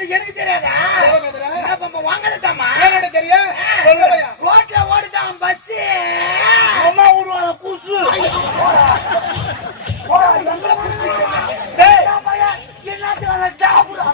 அது எனக்கு தெரியாதா வாங்கதாமா தெரியும் ரோட்ல ஓடுதான் பஸ் அம்மா விடுவாங்க கூசு என்னத்துக்கு ஜாபுடா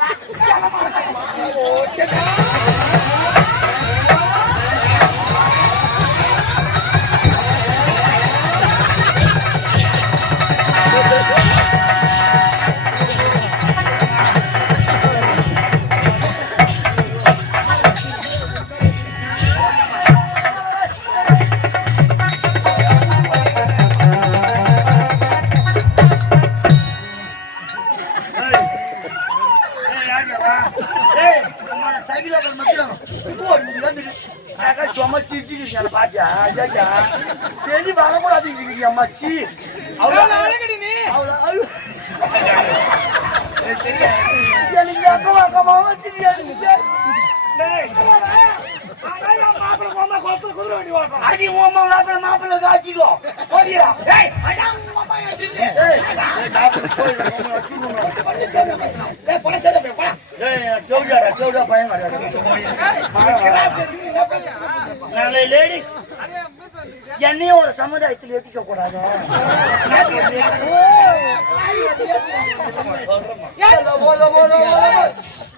அம்மாச்சி அவ்வளோ அழகடி நீ அவ்வளோ எனக்கு அக்கமா அக்கமா வச்சிருக்கியா அடி ஓமா மாப்பிள்ள மாப்பிள்ள காக்கிக்கோ போடியா ஏய் அடா உங்க அம்மா ஏய் ஏய் சாப்பிடு போய் ஏய் போடா சேட போய் போடா ஏய் ஜோடியாடா ஜோடியா பையன் வரடா நான் லேடிஸ் என்னையும் ஒரு சமுதாயத்தில் ஏத்திக்க கூடாது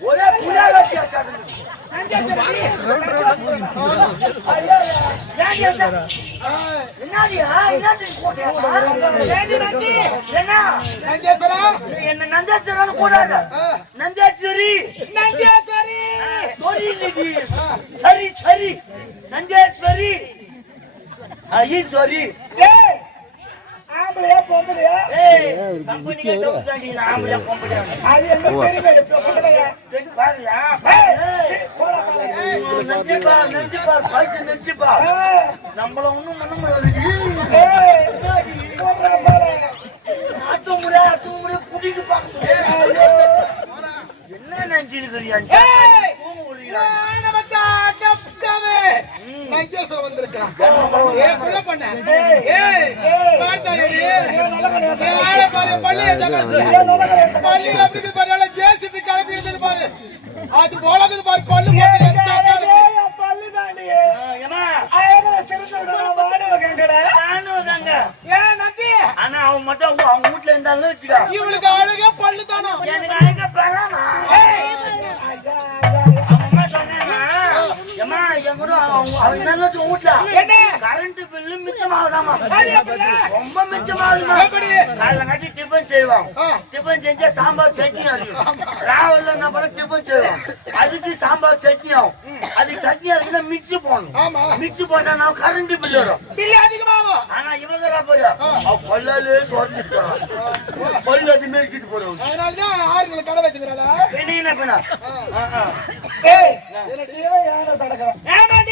ஒரே என்ன நந்தேஸ்வரன் கூடாது நந்தேஸ்வரி நந்தேஸ்வரி சரி சரி நந்தேஸ்வரி ஐயோ சாரி ஆம்பளையா பொம்பளையா தப்பு நீங்க தப்பு சொல்றீங்க ஆம்பளையா பொம்பளையா அது என்ன பெரிய பொம்பளையா தெக்கு சொல்ல வந்திருக்கிறான் பாரு பள்ளிய ஜகத்து பள்ளி அப்படி பாரு ஜேசிபி கலப்பி எடுத்து பாரு அது போலது பாரு பள்ளு போட்டு சக்காலுக்கு பள்ளு தாண்டி ஏனா ஐயன திருச்சூர்ல வாடுவங்கங்கடா ஆனுவங்க அவன் மட்டும் அவங்க வீட்ல இருந்தாலும் வச்சுக்க இவளுக்கு அழகே பள்ளு தானா எனக்கு அழகே பள்ளமா கூட அவங்க வீட்ல கரண்ட் பில்லு மிச்சமாகுதாமா ரொம்ப மிச்சமாகுதுமா காலைல கட்டி டிஃபன் செய்வாங்க டிஃபன் செஞ்சா சாம்பார் சட்னி அறியும் ராவல்ல என்ன பண்ண டிஃபன் செய்வோம் அதுக்கு சாம்பார் சட்னி ஆகும் அதுக்கு சட்னி அதுக்குன்னா மிக்ஸி போடணும் மிக்ஸி போட்டா நம்ம கரண்ட் பில் வரும் பில் ஏய் என்னடி ஏய் யாரோ தடக்குறேன்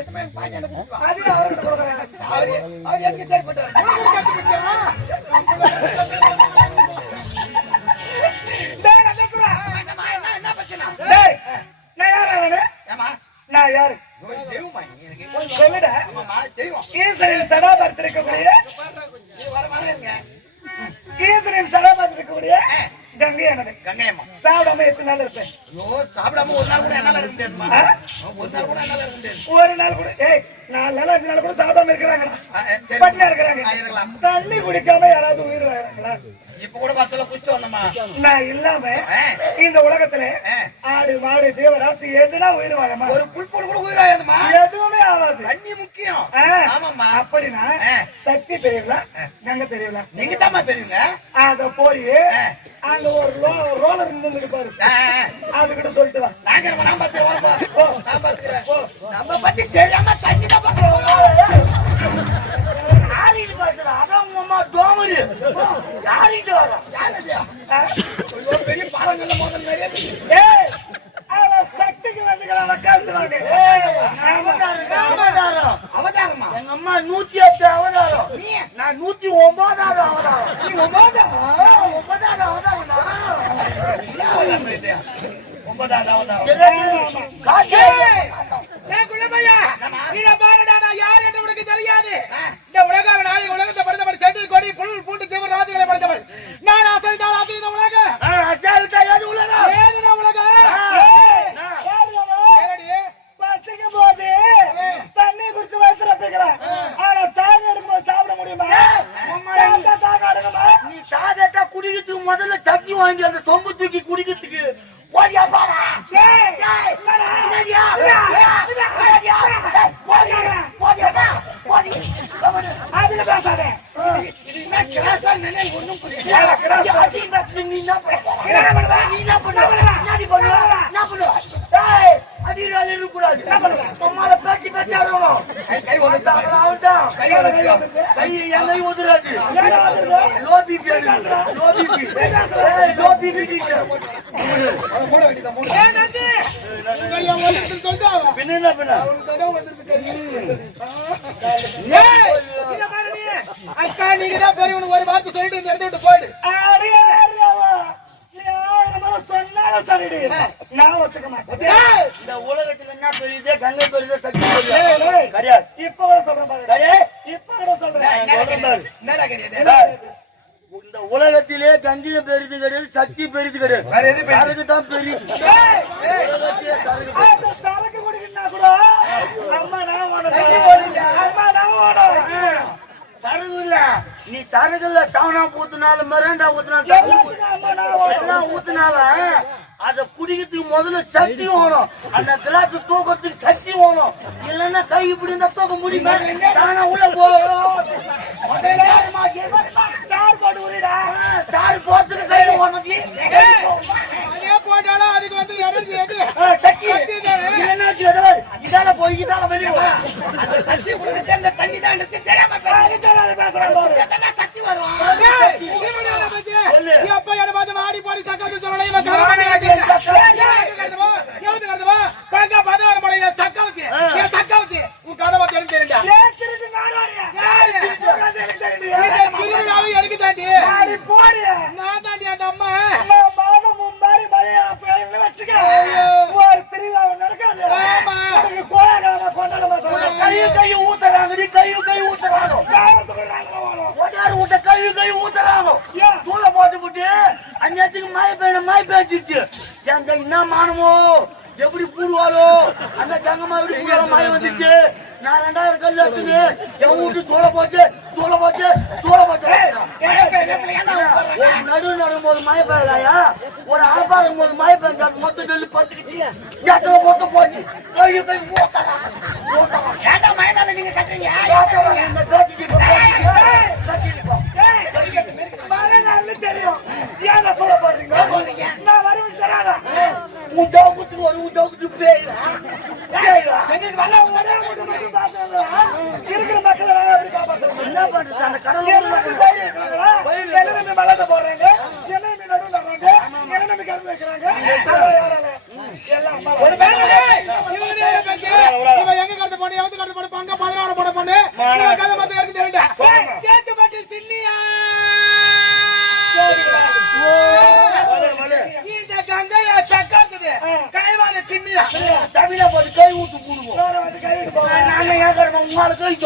எத்தனை பாட்டி எனக்கு அவர் அவர் எதுக்கு சரிப்பட்டார் கூட சாப்பிடாம இருக்கிறாங்களா இருக்கிறாங்க தண்ணி குடிக்காம யாராவது உயிர் வாங்குறாங்களா இப்ப கூட பஸ்ல இல்லாம இந்த உலகத்துல ஆடு மாடு ஜீவராசி எதுனா உயிர் வாழமா ஒரு புல்புல் கூட உயிர் ஆகாதுமா எதுவுமே ஆகாது தண்ணி முக்கியம் ஆமாமா அப்படின்னா சக்தி தெரியல நாங்க தெரியல நீங்க தான் பெரியவங்க அத போய் அங்க ஒரு ரோலர் நின்று பாரு அதுகிட்ட சொல்லிட்டு வா நாங்க நான் பாத்துறேன் நம்ம பத்தி தெரியாம தண்ணி தான் பாக்குறோம் யாரிட்டு யாரிட்டு வரோம் ஏய் சக்திக்கு வந்துக்கிறான் உட்காந்துறாங்க அவதாரம் அவதாரமா எங்க அம்மா நூத்தி எட்டு அவதாரம் நான் நூத்தி ஒன்பதாவது அவதாரம் ஒன்பதாவது दादा होता நீ என்ன பண்ணுவ நீ என்ன பண்ணுவ என்ன பண்ணுவ என்ன பண்ண ஆனா நீங்க தான் பெரியவனு ஒரு வார்த்தை சொல்லிட்டு இந்த இடத்த விட்டு போயிடு சொன்னாலும் சரிடு நான் ஒத்துக்க மாட்டேன் இந்த உலகத்துல என்ன பெரியது கங்கை பெரியது சக்தி கிடையாது இப்ப கூட சொல்றேன் பாரு இப்ப கூட சொல்றேன் இந்த உலகத்திலே கங்கையும் பெரிது கிடையாது சக்தி பெரிது கிடையாது சரக்கு தான் பெரிய சரக்கு குடிக்கணும்னா கூட அம்மா நான் ஓடும் அம்மா நான் சரகுல நீ சரகுல சவனா ஊத்துனாலும் மிரண்டா ஊத்துனாலும் ஊத்துனாலும் அத குடிக்கிறதுக்கு முதல்ல சக்தி வேணும் அந்த கிளாஸ் தூக்கிறதுக்கு சக்தி வேணும் இல்லைன்னா கை இப்படி இருந்தா தூக்க முடியுமா தானா உள்ள போடும் போடுறா தார் போறதுக்கு கையில போனது போட்டாலும் அதுக்கு வந்து எனர்ஜி எது சக்தி தானே என்னாச்சு எதவர் இதால போய் இதால வெளிய வா சக்தி கொடுத்து அந்த தண்ணி தான் எடுத்து தெரியாம பேசுறாங்க தெரியாத பேசுறாங்க சக்தி வரும் இப்ப என்ன பார்த்து வாடி போடி சக்கத்து சொல்லலை இவன் கரமணி அந்த தங்கம்மா வீட்டுக்கு மாய வந்துச்சு நான் ரெண்டாயிரம் கல் வச்சுது என் வீட்டு சோழ போச்சு சோழ போச்சு சோழ போச்சு ஒரு நடுவு நடுங்கும்போது மழை பெய்யலையா ஒரு அழப்பா இருக்கும்போது மழை பெஞ்சா மொத்த டெல்லி பத்துக்குச்சு ஜாத்திர மொத்தம் போச்சு கழுவி போய் தெரியும் ஏன் சொல்ல போறீங்க நான் வரவே தராதா உன் தோப்புக்கு ஒரு உன் தோப்புக்கு பேயிடா எங்களுக்கு வர இருக்கிற மக்கள் என்ன பண்றது அந்த கடவுள்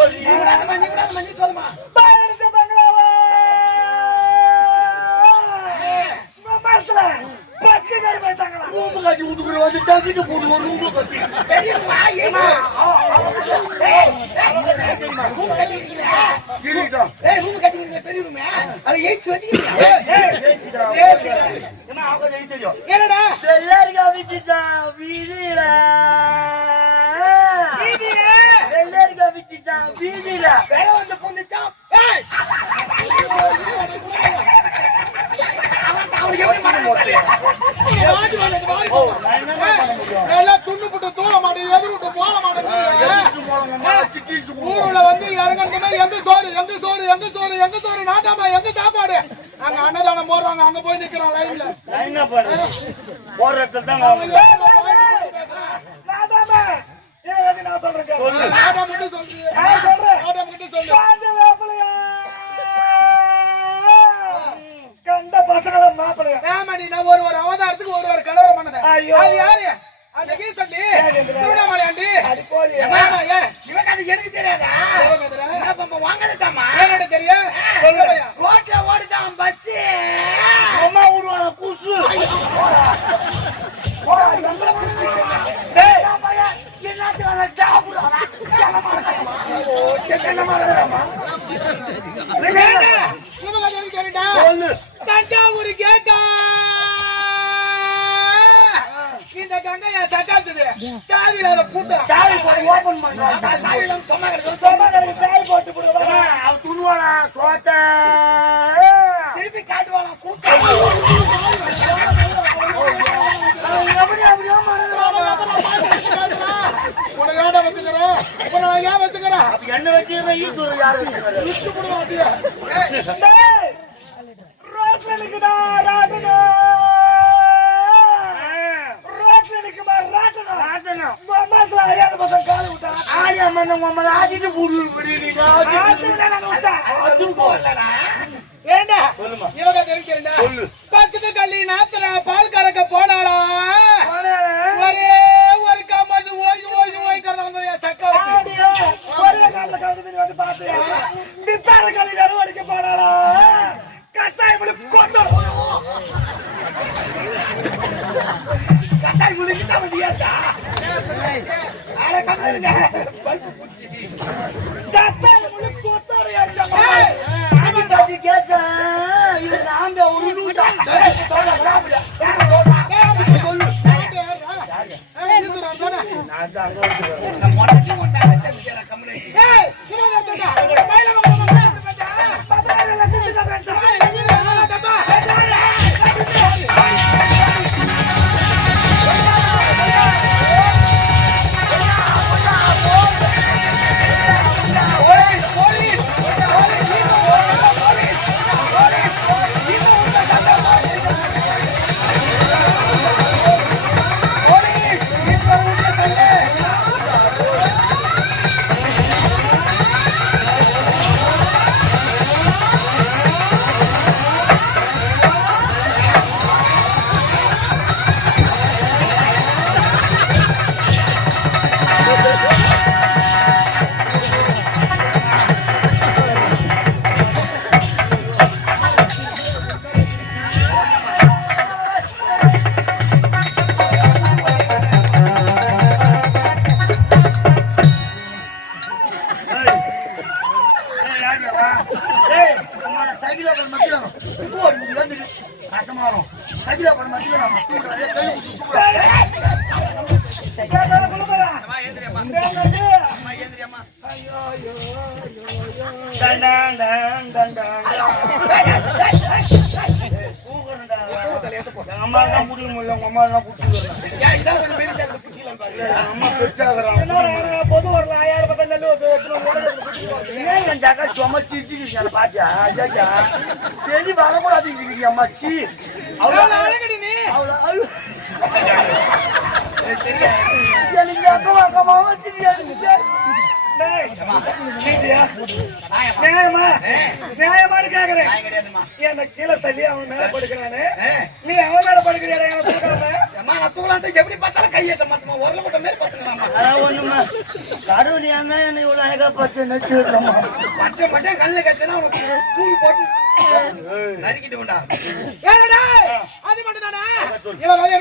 சொல்லி நீ விடாதம்மா நீ சொல்லுமா பாரத பங்களாவா மனசுல பச்சை கறி போயிட்டாங்களா ரூம் கட்டி விட்டுக்கிற வந்து தங்கிட்டு போட்டு ஒரு ரூம் கட்டி தெரியுமா ஏமா ரூம் கட்டிருக்கீங்களா கிரீட்டா ஏய் ரூம் கட்டிருக்கீங்க பெரிய ரூம் அது எய்ட்ஸ் வச்சிருக்கீங்க ஏய் எய்ட்ஸ்டா ஏமா அவங்க எய்ட் தெரியும் என்னடா எல்லாரும் கவிச்சா வீதியில வீதியில தவிச்சிச்சான் வீதியில வேற துண்ணு போட்டு தூள மாட்டேன் எதிர்விட்டு போட மாட்டேங்குது ஊருல வந்து இறங்கணுமே எங்க சோறு எங்க சோறு எங்க சோறு எங்க சோறு நாட்டாமா எங்க சாப்பாடு அங்க அன்னதானம் போடுறாங்க அங்க போய் நிக்கிறோம் லைன்ல போடுறது தான் மாப்பிள்ளையா ஏமாடினா ஒரு ஒரு அவதாரத்துக்கு ஒரு ஒரு கலவரம் பண்ணது அது யாரு அந்த கீழ்த்தள்ளி திருவண்ணாமலையாண்டி எனக்கு தெரியாதா வாங்கதாமா என்னோட தெரியும் ரோட்ல ஓடுதான் பஸ் அம்மா உருவான கூசு ஒரு கேட்டா இந்த கங்கை என் சட்டாத்துது சாவியில் அதை கூட்டம் சாவி போட்டு ஓபன் பண்ணுவாங்க சாவியில் சொன்னா சாவி போட்டு போடுவான் அவன் துணுவானா சோத்த திருப்பி காட்டுவானா கூட்டம் எப்படி அப்படி உனக்கு ஏன்டா வச்சுக்கிறேன் இப்ப நான் ஏன் வச்சுக்கிறேன் என்ன வச்சுக்கிறேன் ஈஸ்வரன் யார் ரோட்ல நிக்குதா ராட்டணும் ரோட்ல நிக்குமா ராட்டணும் ராட்டணும் மாமாத்துல அறியாத பசங்க காலி விட்டா ஆயா பால் கட்டாய் முடிக்கிட்டா மதியாத்தா அட கத்துருங்க பல்பு புடிச்சி கட்டாய் முழுக்கு ஒத்தாரையா நான் தான் அங்க அம்மா தான் முடிய முடியல உங்க வரக்கூடாது நியாயமா கேக்குறேன் என்ன கீழே தள்ளி அவன் மேல படுக்கிறானு நீ அவன் மேல படுக்கிறியா அம்மா தூக்கலாம் எப்படி பார்த்தாலும் கையேட்ட மாத்தமா உரல போட்ட மாதிரி பார்த்துக்கலாமா அதான் ஒண்ணுமா கருவிலியா தான் பச்சை பச்சை கல்ல கச்சுனா உனக்கு தூக்கி என்ன இவ்வளவு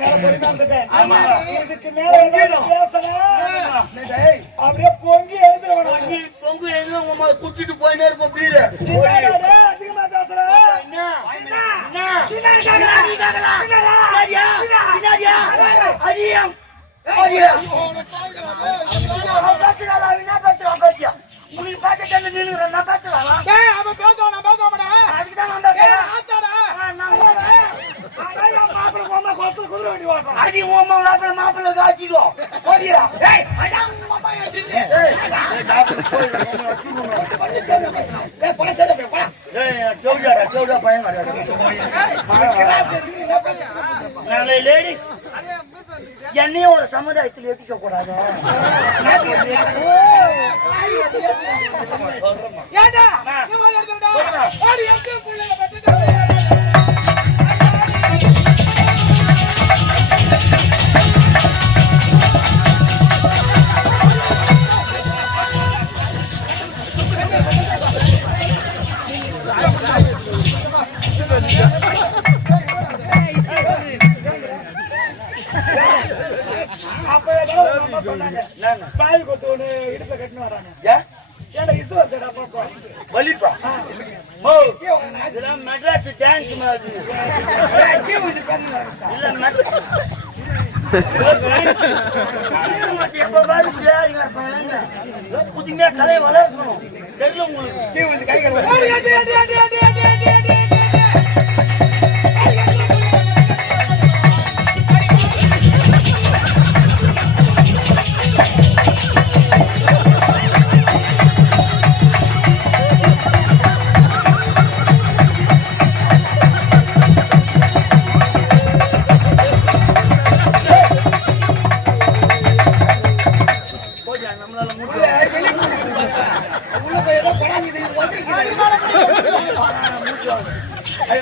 நேரம் ஆமா இதுக்கு மேல பேசல அப்படியே பொங்கி எழுதுறவன் பொங்கி எழுதுறவன் குடிச்சிட்டு போயினே இருக்கும் பீரு அடியம் உங்களுக்கு பார்த்து தந்து நின்னுறேன் நான் பேசலாமா ஏய் அவன் பேசுவான் நான் பேச மாட்டேன் அதுக்கு தான் நான் பேசுறேன் ஆத்தாடா நான் போறேன் மாப்பிள்ள மாமா கோத்துல குதிரை வண்டி ஓட்டுறோம் அடி ஓமா மாப்பிள்ள மாப்பிள்ள காட்டிக்கோ ஓடியா ஏய் அடாம் மாமா ஏய் சாப்பிட்டு போய் மாமா வச்சுக்கோ ஏய் போடா சேடா போடா லேடிஸ் என்னையும் ஒரு சமுதாயத்தில் ஏத்திக்க கூடாது ஏண்டா பாய் கொத்து ஒண்ணு இடுப்புல கட்டினு வராங்க ஏடா கலை வளர்க்கணும் தெரியும் உங்களுக்கு